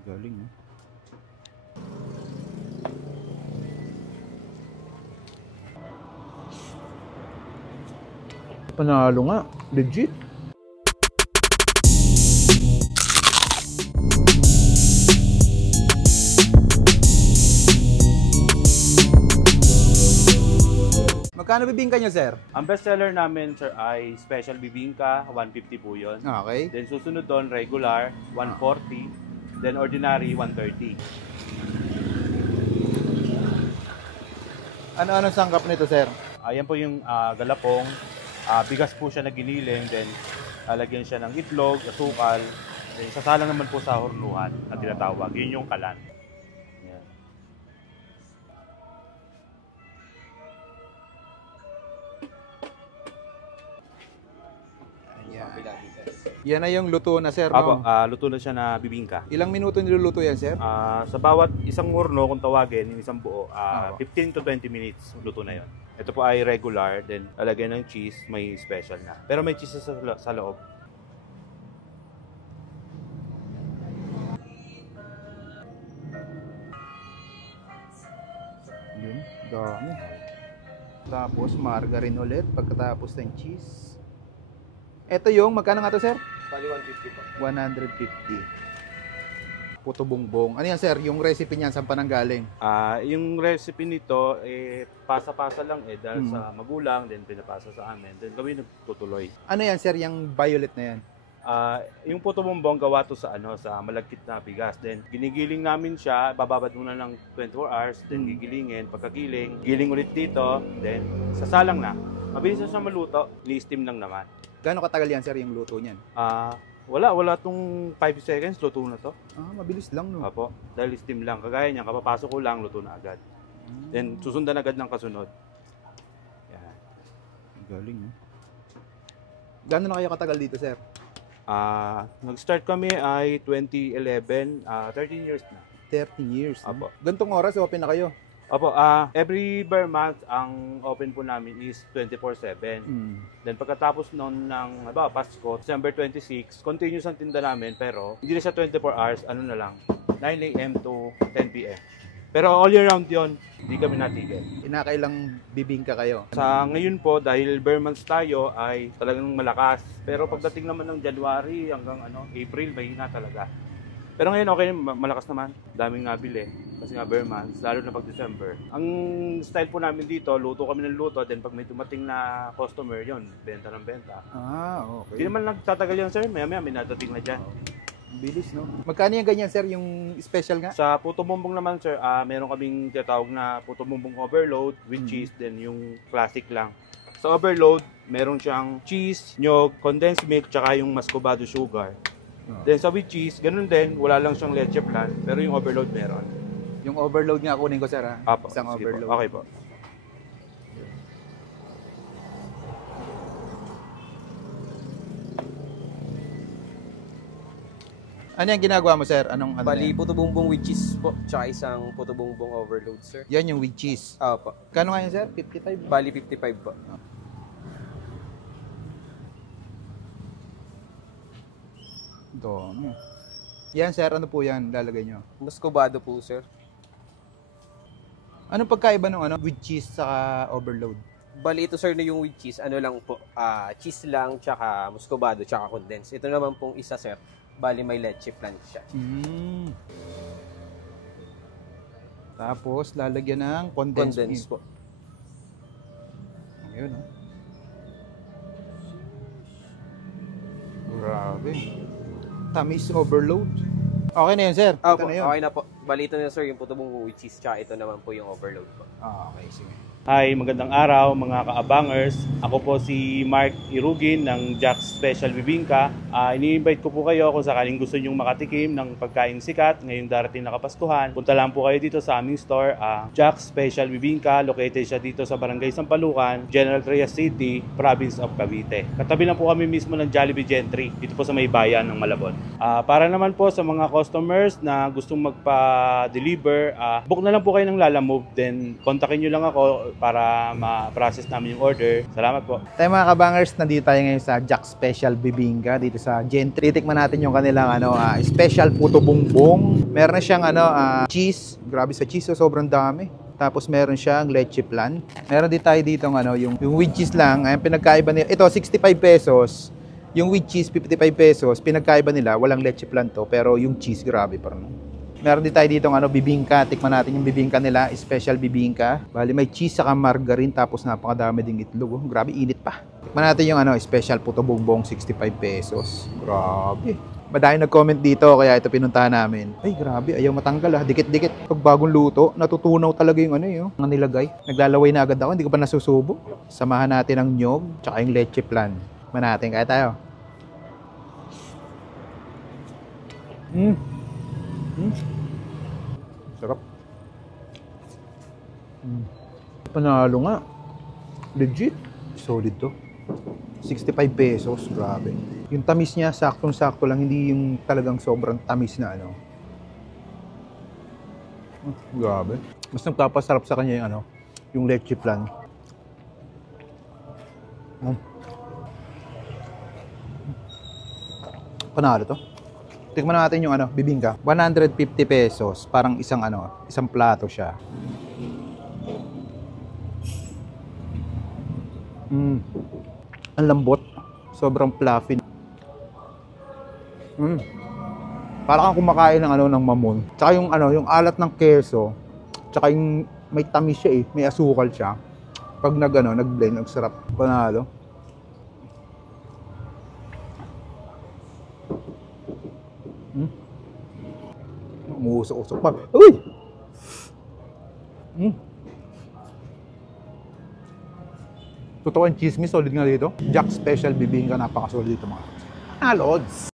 Galing, no? Panalo nga. Legit. Magkano bibingka nyo, sir? Ang bestseller namin, sir, ay Special Bibingka, 150 po yun. Okay. Then susunod doon, regular, 140. Then ordinary, 130. Ano-anong sangkap nito, sir? Ayan po yung galapong. Bigas po siya na giniling. Then lalagyan siya ng itlog, asukal. Then sasalang naman po sa hurnuhan na tinatawag. Yun yung kalan. Yan. Yan na yung luto na, sir, Apo, no? luto na siya na bibingka. Ilang minuto niluluto yan, sir? Sa bawat isang hurno, kung tawagin, yung isang buo, 15 to 20 minutes luto na yon. Ito po ay regular, then lalagyan ng cheese, may special na. Pero may cheese sa loob. Yun, dami. Tapos margarine ulit pagkatapos ng cheese. Ito yung, magkano nga to, sir? Bali 150 po. 150. Puto bongbong. Ano yan, sir? Yung recipe niyan, saan pa nang galing? Yung recipe nito, pasa-pasa lang dahil sa magulang, then pinapasa sa amin, then kami nagtutuloy. Ano yan, sir? Yung violet na yan? Yung puto bongbong gawa to sa sa malagkit na bigas. Then ginigiling namin siya, bababad muna ng 24 hours, then gigilingin, pagkagiling, giling ulit dito, then sasalang na. Mabilis na siya maluto, ni-steam lang naman. Gaano katagal yan, sir, yung luto niyan? Wala tong 5 seconds, luto na to. Mabilis lang, no? Apo, dahil steam lang. Kagaya niyan, kapapasok ko lang, luto na agad. Then susundan agad ng kasunod. Yan. Galing, no? Gaano na kayo katagal dito, sir? Nag-start kami ay 2011, 13 years na. 13 years. Apo. Gantong oras, open na kayo? Opo, every bar month, ang open po namin is 24/7. Then pagkatapos noon ng Pasko, December 26, continuous ang tinda namin, pero hindi na siya 24 hours, ano na lang, 9 a.m. to 10 p.m. Pero all year round yon, hindi kami natigil. Inakailang bibingka kayo? Sa ngayon po, dahil bare months tayo, ay talagang malakas. Pero pagdating naman ng January hanggang April, mahina talaga. Pero ngayon okay, malakas naman. Daming nabili. Kasi nga bare months, lalo na pag December. Ang style po namin dito, luto kami ng luto. Then pag may dumating na customer, yon, benta ng benta. Okay. Hindi naman nagtatagal yan, sir. Maya-maya may nadating na dyan. Bilis, no? Magkano yung ganyan, sir? Yung special nga? Sa puto bumbong naman, sir, meron kaming tinatawag na puto bumbong overload with cheese. Then yung classic lang. Sa overload, meron siyang cheese, nyog, condensed milk, tsaka yung muscovado sugar. Then sa with cheese, ganun din, wala lang siyang leche plan, pero yung overload meron. Yung overload nga kunin ko, sir, ha? Apo, Isang sige overload. Po. Okay po. Ano yung ginagawa mo, sir? Anong Bali, puto bongbong with cheese po, tsaka isang puto bongbong overload, sir. Yan yung with cheese. Opo. Kano nga yun, sir? 55? Bali, 55 po. Dami. Yan, sir. Ano po yan? Lalagay nyo? Muscovado po, sir. Anong pagkaiba ng with cheese sa overload? Bali, ito, sir, na yung with cheese. Ano lang po, cheese lang, tsaka muscovado, tsaka condensed. Ito naman pong isa, sir. Bali, may leche plan siya. Tapos, lalagyan ng condensed milk po. Ayun, no? Grabe. Tamis overload. Okay na yun, sir. Opo, Ito na yun. okay na po. Bali, ito na, sir, yung puto bongbong with cheese, tsaka ito naman po yung overload po. Okay, sige. Hi, magandang araw mga ka-abangers. Ako po si Mark Irugin ng Jack's Special Bibingka. Ini-invite ko po kayo kung sakaling gusto nyong makatikim ng pagkain sikat ngayong darating na Kapaskuhan. Punta lang po kayo dito sa aming store, Jack's Special Bibingka. Located siya dito sa Barangay Sampalucan, General Trias City, Province of Cavite. Katabi lang po kami mismo ng Jollibee Gentry, dito po sa may bayan ng Malabon. Para naman po sa mga customers na gustong magpa-deliver, book na lang po kayo ng Lalamove. Then kontakin nyo lang ako para ma-process namin yung order. Salamat po. Tayo mga kabangers, nandito tayo ngayon sa Jack Special Bibingka dito sa Gentry. Titikman natin yung kanilang special puto bongbong. Meron na siyang cheese. Grabe sa cheese, sobrang dami. Tapos meron siyang leche flan. Meron din tayo dito yung with cheese lang. Ayan, pinagkaiba nila. Ito 65 pesos. Yung with cheese 55 pesos. Pinagkaiba nila, walang leche flan to, pero yung cheese grabe parang. Meron din tayo dito bibingka. Tikman natin yung bibingka nila, special bibingka. Bali may cheese saka margarine tapos napakadami ding itlog. Oh. Grabe init pa. Tikman natin yung special puto bongbong 65 pesos. Grabe. Madami nag-comment dito kaya ito pinuntahan namin. Ay grabe, ayaw matanggal Dikit-dikit. Pag bagong luto, natutunaw talaga yung yung nilagay. Naglalaway na agad ako, hindi ko pa nasusubo. Samahan natin ang nyog tsaka yung leche flan. Tikman natin, kaya tayo. Sarap. Panalo nga. Legit. Solid to. 65 pesos. Grabe. Yung tamis niya, saktong-sakto lang. Hindi yung talagang sobrang tamis na Grabe. Mas nagpapasarap sa kanya yung yung leche flan. Panalo to. Tikman natin yung bibingka. 150 pesos. Parang isang isang plato siya. Ang lambot. Sobrang fluffy. Parang kang kumakain ng mamon. Tsaka yung yung alat ng keso. Tsaka yung may tamis siya may asukal siya. Pag nag-blend, ang sarap. Panalo. Umuusok-usok pa. Uy! Totoo ang chismis, solid nga dito. Jack Special Bibingka, napaka-solid dito mga lods.